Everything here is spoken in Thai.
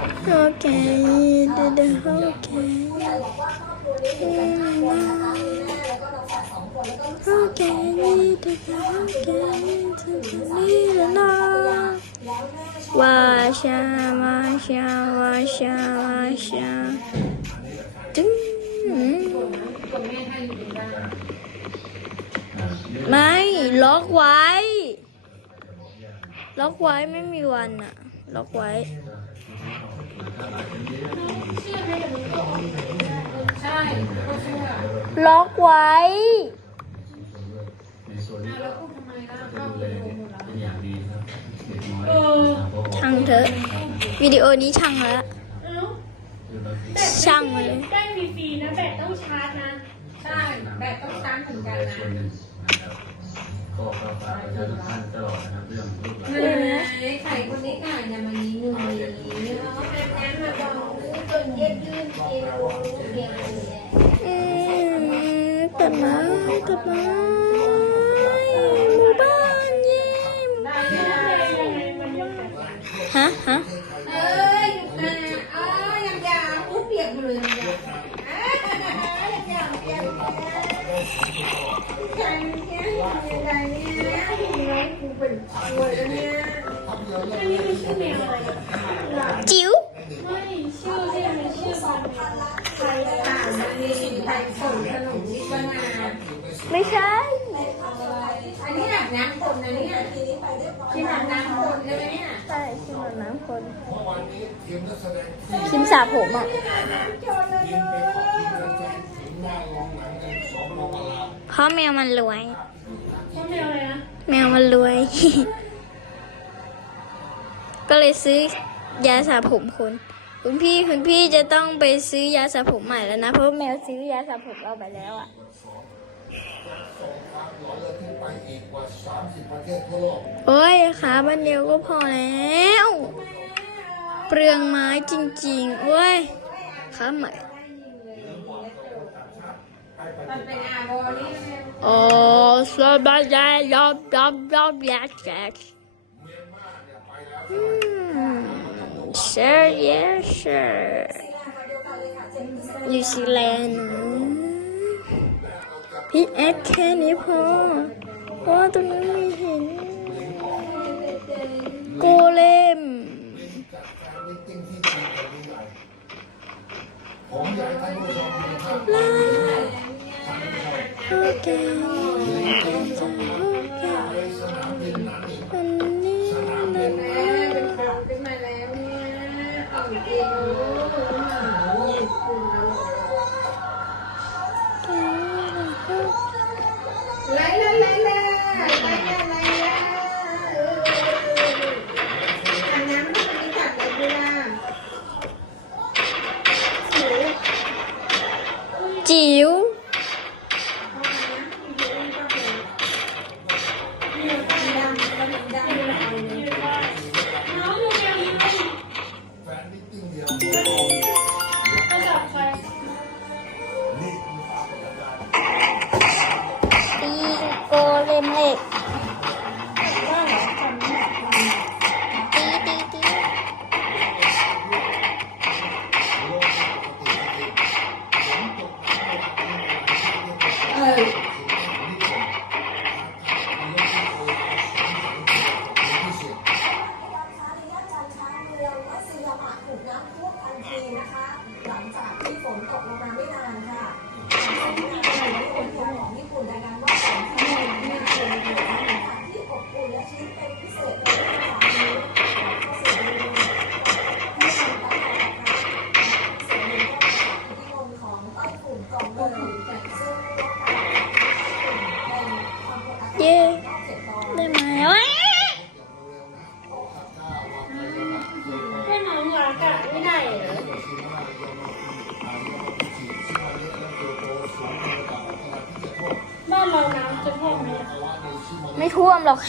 Okay, you did it okay. Okay, you did it okay. Washa, washa, washa, washa. ตึ้งไม่ล็อกไว้ ล็อกไว้ไม่มีวันอะล็อกไว้ ใช่ก็เชื่อล็อกไว้ ในส่วนนี้แล้วพูดทำไมล่ะจะก็ดูแลเด็กเป็นอย่างดีครับเด็กน้อยเออช่างเถอะ วิดีโอนี้ช่างแล้ว เอ้าช่างเลย ได้ฟรีๆนะแบตต้องชาร์จนะ ใช่ แบตต้องตั้งถึงกันนะ ส่วนหนึ่ง นะครับก็ฝากประชาสัมพันธ์ตลอดนะครับเรื่องลูกหลาน ไข่คนนี้ไก่เนี่ยมันนี้หนึ่งยเนาะเป็นแอนมาบอกจนเย็ดยืนเอวเก่งเลย อืมตัดม้ตัดม้ห จิ๋วไม่ชื่อที่มันชื่อพันไทยอ่านมันมีไปส่งขนมนิดว่านาไม่ใช่ อันนี้อาบน้ำคนนะเนี่ยที่อาบน้ำคนใช่ไหมเนี่ย ใช่ชิมแบบน้ำคนชิมสาผมอะเพราะแมวมันรวยชื่อแมวอะไรนะ แมวมันรวย ก็เลยซื้อยาสระผมคุณคุณพี่คุณพี่จะต้องไปซื้อยาสระผมใหม่แล้วนะ เพราะแมวซื้อยาสระผมเราไปแล้วอะโอ้ยขาบันเดียวก็พอแล้ว เปลืองไม้จริงๆโอ้ยขาใหม่มันเป็นอาบอ นี่โอ้สบายใจรอบรอบรอบยาแจก Hmm, sure, yeah, sure. นิวซีแลนด์นะพี่แอดแค่นี้พอเพราะว่าตรงนี้ไม่เห็น โกเลมลาโอเค โไม่ท่วมหรอกแฮ